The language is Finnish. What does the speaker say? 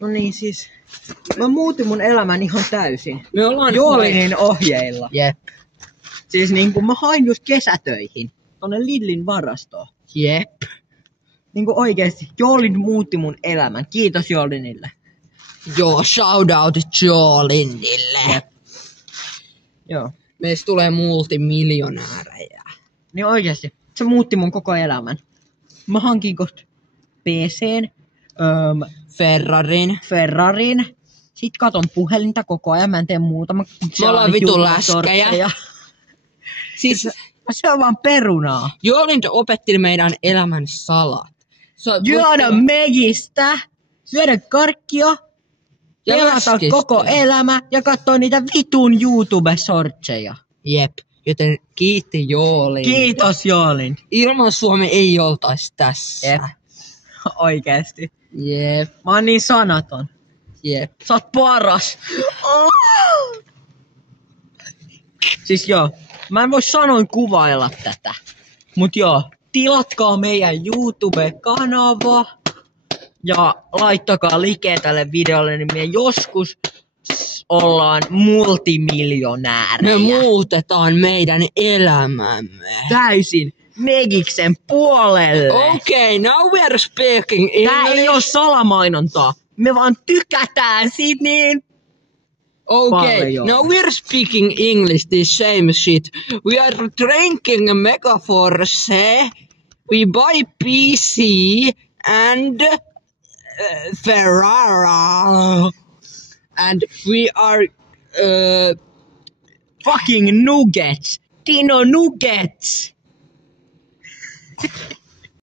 No niin siis. Mä muutin mun elämän ihan täysin. Me ollaan Joolinin ohjeilla. Jep. Siis niinku mä hain just kesätöihin tonne Lidlin varastoon. Jep. Niinku oikeesti, Joolin muutti mun elämän. Kiitos Joolinille. Joo, shoutoutit Joolinille. Jep. Joo. Meistä tulee multimiljonäärejä. Niin oikeesti, se muutti mun koko elämän. Mä hankin kohta PC:n, Ferrarin. Sit katon puhelinta koko ajan, mä en tee muuta. Me ollaan vitu läskejä. Siis se on vaan perunaa. Joolin opetti meidän elämän salat. Juoda megistä, syödä karkkia, ja pelata läskistä. koko elämä ja katsoa niitä vitun YouTube-sortseja. Jep, joten kiitti Joolin. Kiitos Joolin. Ilman Suomi ei oltais tässä. Jep. Oikeesti. Jep. Mä oon niin sanaton. Jep. Sä oot paras. Siis joo, mä en voi sanoin kuvailla tätä. Mut joo, tilatkaa meidän YouTube-kanava. Ja laittakaa like tälle videolle, niin me joskus ollaan multimiljonäärejä. Me muutetaan meidän elämämme. Täysin Megiksen puolelle. Okay, now we are speaking English. Tää ei oo salamainontaa. Me vaan tykätään siitä niin. Okay, paljon. now we are speaking English, this same shit. We are drinking Megaforce. We buy PC and Ferrara. And we are Fucking nuggets. Dino nuggets.